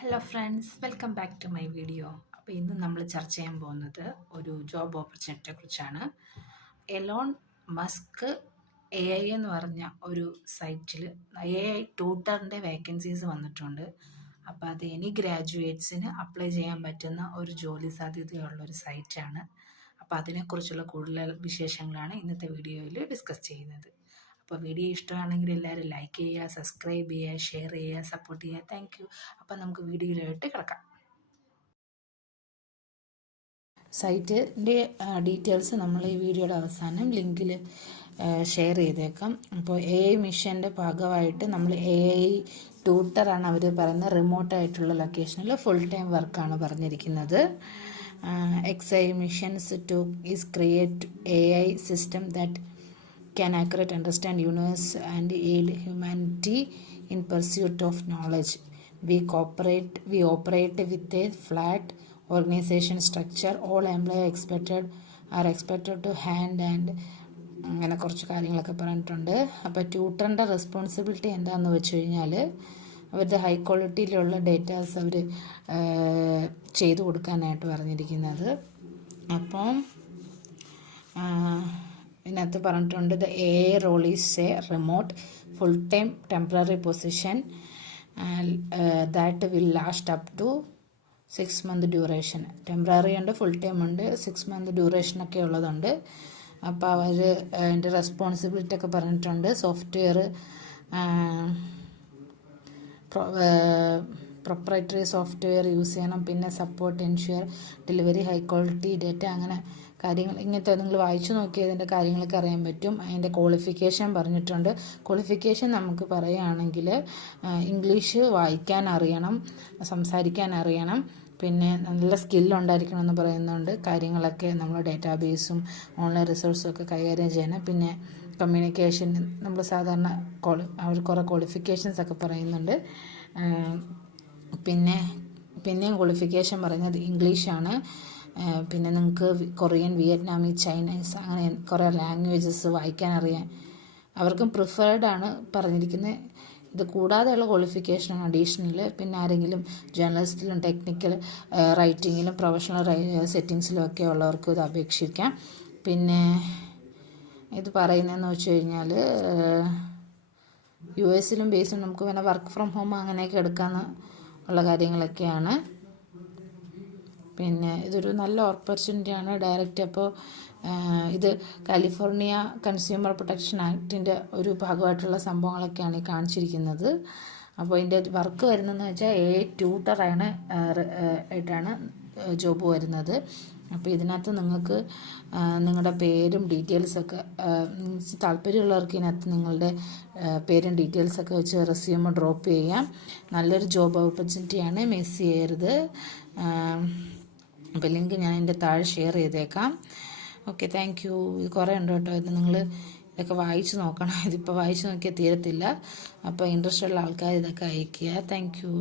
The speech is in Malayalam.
Hello friends, welcome back to my video. അപ്പോൾ ഇന്ന് നമ്മൾ ചർച്ച ചെയ്യാൻ പോകുന്നത് ഒരു ജോബ് ഓപ്പർച്യൂണിറ്റിയെ കുറിച്ചാണ്. എലോൺ മസ്ക് AI എന്ന് പറഞ്ഞ ഒരു സൈറ്റിൽ AI ട്യൂട്ടറിൻ്റെ വേക്കൻസീസ് വന്നിട്ടുണ്ട്. അപ്പോൾ അത് എനി ഗ്രാജുവേറ്റ്സിന് അപ്ലൈ ചെയ്യാൻ പറ്റുന്ന ഒരു ജോലി സാധ്യതയുള്ളൊരു സൈറ്റാണ്. അപ്പോൾ അതിനെക്കുറിച്ചുള്ള കൂടുതൽ വിശേഷങ്ങളാണ് ഇന്നത്തെ വീഡിയോയിൽ ഡിസ്കസ് ചെയ്യുന്നത്. അപ്പോൾ വീഡിയോ ഇഷ്ടമാണെങ്കിൽ എല്ലാവരും ലൈക്ക് ചെയ്യുക, സബ്സ്ക്രൈബ് ചെയ്യുക, ഷെയർ ചെയ്യുക, സപ്പോർട്ട് ചെയ്യുക. Thank you. അപ്പോൾ നമുക്ക് വീഡിയോയിലോട്ട് കിടക്കാം. സൈറ്റിൻ്റെ ഡീറ്റെയിൽസ് നമ്മൾ ഈ വീഡിയോയുടെ അവസാനം ലിങ്കിൽ ഷെയർ ചെയ്തേക്കാം. അപ്പോൾ AI മിഷൻ്റെ ഭാഗമായിട്ട് നമ്മൾ AI ട്യൂട്ടറാണ് അവർ പറയുന്നത്. റിമോട്ടായിട്ടുള്ള ലൊക്കേഷനിൽ ഫുൾ ടൈം വർക്കാണ് പറഞ്ഞിരിക്കുന്നത്. XI missions to is create AI system that can accurate understand universe and aid humanity in pursuit of knowledge. We operate with a flat organization structure. All employees are expected to hand and അങ്ങനെ കുറച്ച് കാര്യങ്ങളൊക്കെ പറഞ്ഞിട്ടുണ്ട്. അപ്പോൾ ട്യൂട്ടറിൻ്റെ റെസ്പോൺസിബിലിറ്റി എന്താണെന്ന് വെച്ച് കഴിഞ്ഞാൽ അവരുടെ ഹൈ ക്വാളിറ്റിയിലുള്ള ഡേറ്റാസ് അവർ ചെയ്തു കൊടുക്കാനായിട്ട് പറഞ്ഞിരിക്കുന്നത്. അപ്പം ഇതിനകത്ത് പറഞ്ഞിട്ടുണ്ട് the AI role is a remote full time temporary position that will last up to 6 month duration. Temporary ഉണ്ട്, ഫുൾ ടൈം ഉണ്ട്, 6 month ഡ്യൂറേഷനൊക്കെ ഉള്ളതുണ്ട്. അപ്പോൾ അവർ അതിൻ്റെ റെസ്പോൺസിബിലിറ്റി ഒക്കെ പറഞ്ഞിട്ടുണ്ട്. സോഫ്റ്റ്വെയർ പ്രൊപ്രൈറ്ററി സോഫ്റ്റ്വെയർ യൂസ് ചെയ്യണം, പിന്നെ support ensure delivery high quality data, അങ്ങനെ കാര്യങ്ങൾ. ഇങ്ങനത്തെ നിങ്ങൾ വായിച്ചു നോക്കിയതിൻ്റെ കാര്യങ്ങളൊക്കെ അറിയാൻ പറ്റും. അതിൻ്റെ ക്വാളിഫിക്കേഷൻ പറഞ്ഞിട്ടുണ്ട്. ക്വാളിഫിക്കേഷൻ നമുക്ക് പറയുകയാണെങ്കിൽ ഇംഗ്ലീഷ് വായിക്കാൻ അറിയണം, സംസാരിക്കാൻ അറിയണം, പിന്നെ നല്ല സ്കില്ലുണ്ടായിരിക്കണം എന്ന് പറയുന്നുണ്ട്. കാര്യങ്ങളൊക്കെ നമ്മൾ ഡേറ്റാബേസും ഓൺലൈൻ റിസോഴ്സും ഒക്കെ കൈകാര്യം ചെയ്യണം. പിന്നെ കമ്മ്യൂണിക്കേഷൻ നമ്മൾ സാധാരണ അവർ കുറേ ക്വാളിഫിക്കേഷൻസ് ഒക്കെ പറയുന്നുണ്ട്. പിന്നെയും ക്വാളിഫിക്കേഷൻ പറയുന്നത് ഇംഗ്ലീഷാണ്. പിന്നെ നിങ്ങൾക്ക് കൊറിയൻ, വിയറ്റ്നാമീസ്, ചൈനീസ്, അങ്ങനെ കുറേ ലാംഗ്വേജസ് വായിക്കാൻ അറിയാൻ അവർക്കും പ്രിഫേർഡാണ് പറഞ്ഞിരിക്കുന്നത്. ഇത് കൂടാതെയുള്ള ക്വാളിഫിക്കേഷനാണ് അഡീഷണൽ. പിന്നെ ആരെങ്കിലും ജേർണലിസ്റ്റിലും ടെക്നിക്കൽ റൈറ്റിങ്ങിലും പ്രൊഫഷണൽ സെറ്റിങ്സിലും ഒക്കെ ഉള്ളവർക്ക് ഇത് അപേക്ഷിക്കാം. പിന്നെ ഇത് പറയുന്നതെന്ന് വെച്ച് കഴിഞ്ഞാൽ US ബേസിലും നമുക്ക് വേണേൽ വർക്ക് ഫ്രം ഹോം അങ്ങനെയൊക്കെ എടുക്കാമെന്ന് ഉള്ള കാര്യങ്ങളൊക്കെയാണ്. പിന്നെ ഇതൊരു നല്ല ഓപ്പർച്യൂണിറ്റിയാണ് ഡയറക്റ്റ്. അപ്പോൾ ഇത് കാലിഫോർണിയ കൺസ്യൂമർ പ്രൊട്ടക്ഷൻ ആക്ടിൻ്റെ ഒരു ഭാഗമായിട്ടുള്ള സംഭവങ്ങളൊക്കെയാണ് ഈ കാണിച്ചിരിക്കുന്നത്. അപ്പോൾ ഇതിൻ്റെ വർക്ക് വരുന്നതെന്ന് വെച്ചാൽ AI ട്യൂട്ടറാണ് ആയിട്ടാണ് ജോബ് വരുന്നത്. അപ്പോൾ ഇതിനകത്ത് നിങ്ങൾക്ക് നിങ്ങളുടെ പേരും ഡീറ്റെയിൽസൊക്കെ താല്പര്യമുള്ളവർക്ക് ഇതിനകത്ത് നിങ്ങളുടെ പേരും ഡീറ്റെയിൽസൊക്കെ വെച്ച് റെസ്യൂമ് ഡ്രോപ്പ് ചെയ്യാം. നല്ലൊരു ജോബ് ഓപ്പർച്യൂണിറ്റിയാണ്, മിസ് ചെയ്യരുത്. അപ്പോൾ ലിങ്ക് ഞാൻ എൻ്റെ താഴെ ഷെയർ ചെയ്തേക്കാം. Okay, thank you. ഇത് കുറേ ഉണ്ട് കേട്ടോ. ഇത് നിങ്ങൾ ഇതൊക്കെ വായിച്ച് നോക്കണം. ഇതിപ്പോൾ വായിച്ച് നോക്കിയാൽ തീരത്തില്ല. അപ്പോൾ ഇൻട്രസ്റ്റ് ഉള്ള ആൾക്കാർ ഇതൊക്കെ അയയ്ക്കുക. Thank you.